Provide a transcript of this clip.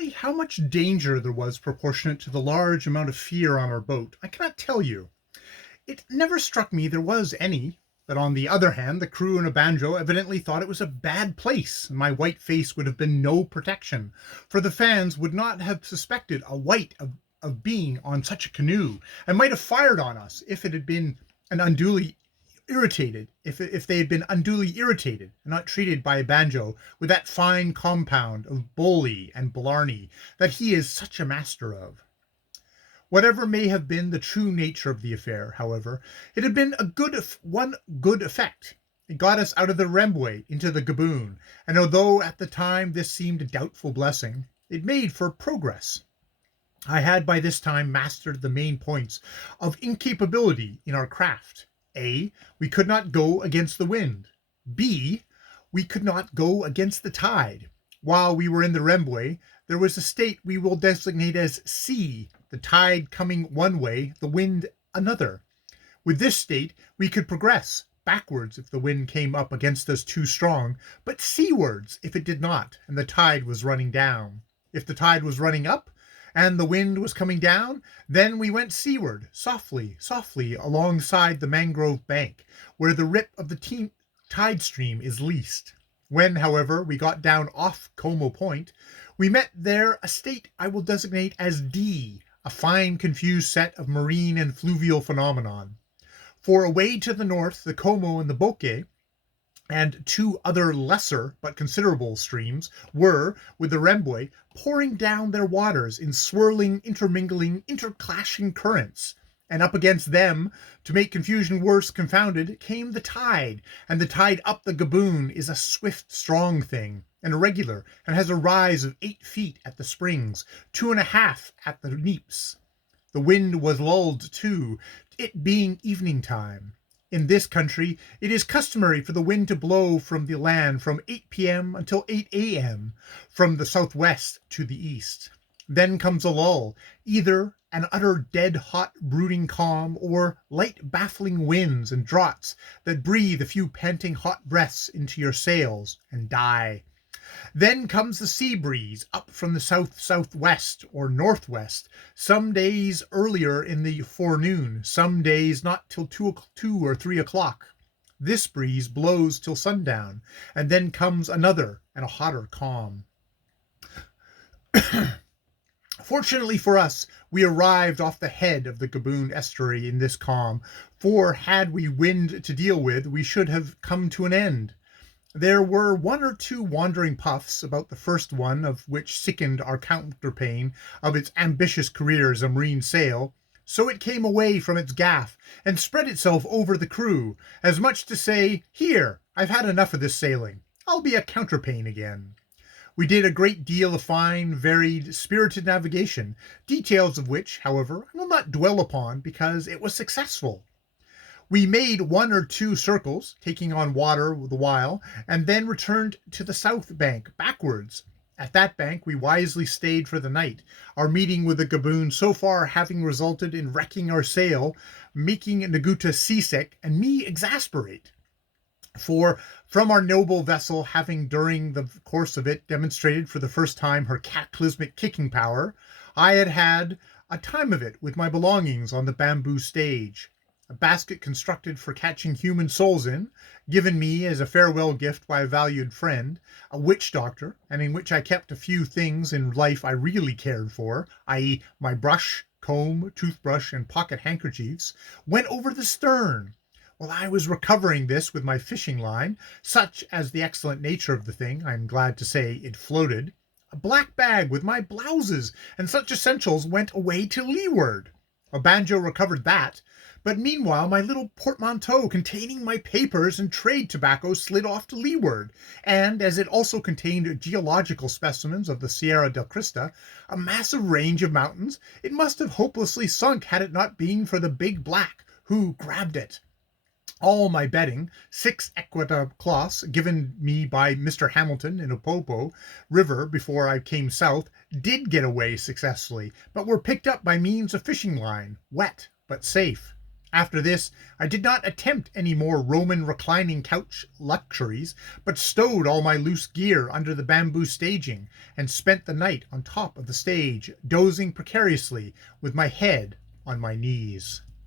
Really, how much danger there was proportionate to the large amount of fear on our boat, I cannot tell you. It never struck me there was any, but on the other hand, the crew in a banjo evidently thought it was a bad place, and my white face would have been no protection, for the fans would not have suspected a white of being on such a canoe, and might have fired on us if it had been an unduly irritated, if they had been unduly irritated and not treated by a banjo with that fine compound of bully and blarney that he is such a master of. Whatever may have been the true nature of the affair, however, it had been one good effect. It got us out of the Rmbw into the Gaboon, and although at the time this seemed a doubtful blessing, it made for progress. I had by this time mastered the main points of incapability in our craft. A. We could not go against the wind. B. We could not go against the tide. While we were in the Rmbw, there was a state we will designate as C, the tide coming one way, the wind another. With this state, we could progress backwards if the wind came up against us too strong, but seawards if it did not, and the tide was running down. If the tide was running up, and the wind was coming down, then we went seaward, softly, softly, alongside the mangrove bank, where the rip of the tide stream is least. When, however, we got down off Como Point, we met there a state I will designate as D, a fine confused set of marine and fluvial phenomenon. For away to the north, the Como and the Boque, and two other lesser but considerable streams were, with the Rmbw, pouring down their waters in swirling, intermingling, interclashing currents. And up against them, to make confusion worse confounded, came the tide, and the tide up the Gaboon is a swift, strong thing, and irregular, and has a rise of 8 feet at the springs, 2.5 at the neaps. The wind was lulled too, it being evening time. In this country, it is customary for the wind to blow from the land from 8 p.m. until 8 a.m., from the southwest to the east. Then comes a lull, either an utter dead-hot brooding calm, or light baffling winds and draughts that breathe a few panting hot breaths into your sails and die. Then comes the sea breeze up from the south-southwest or northwest, some days earlier in the forenoon, some days not till 2 or 3 o'clock. This breeze blows till sundown, and then comes another and a hotter calm. Fortunately for us, we arrived off the head of the Gaboon estuary in this calm, for had we wind to deal with, we should have come to an end. There were 1 or 2 wandering puffs, about the first one of which sickened our counterpane of its ambitious career as a marine sail, so it came away from its gaff and spread itself over the crew, as much to say, "Here, I've had enough of this sailing. I'll be a counterpane again." We did a great deal of fine, varied, spirited navigation, details of which, however, I will not dwell upon because it was successful. We made 1 or 2 circles, taking on water the while, and then returned to the south bank, backwards. At that bank we wisely stayed for the night, our meeting with the Gaboon so far having resulted in wrecking our sail, making Naguta seasick, and me exasperate. For from our noble vessel having during the course of it demonstrated for the first time her cataclysmic kicking power, I had had a time of it with my belongings on the bamboo stage. A basket constructed for catching human souls in, given me as a farewell gift by a valued friend, a witch doctor, and in which I kept a few things in life I really cared for, i.e. my brush, comb, toothbrush, and pocket handkerchiefs, went over the stern. While I was recovering this with my fishing line, such as the excellent nature of the thing, I am glad to say it floated, a black bag with my blouses and such essentials went away to leeward. A banjo recovered that, but meanwhile my little portmanteau containing my papers and trade tobacco slid off to leeward, and as it also contained geological specimens of the Sierra del Crista, a massive range of mountains, it must have hopelessly sunk had it not been for the big black, who grabbed it. All my bedding, 6 equita cloths given me by Mr. Hamilton in Opopo River before I came south, did get away successfully, but were picked up by means of fishing line, wet but safe. After this, I did not attempt any more Roman reclining couch luxuries, but stowed all my loose gear under the bamboo staging and spent the night on top of the stage, dozing precariously with my head on my knees.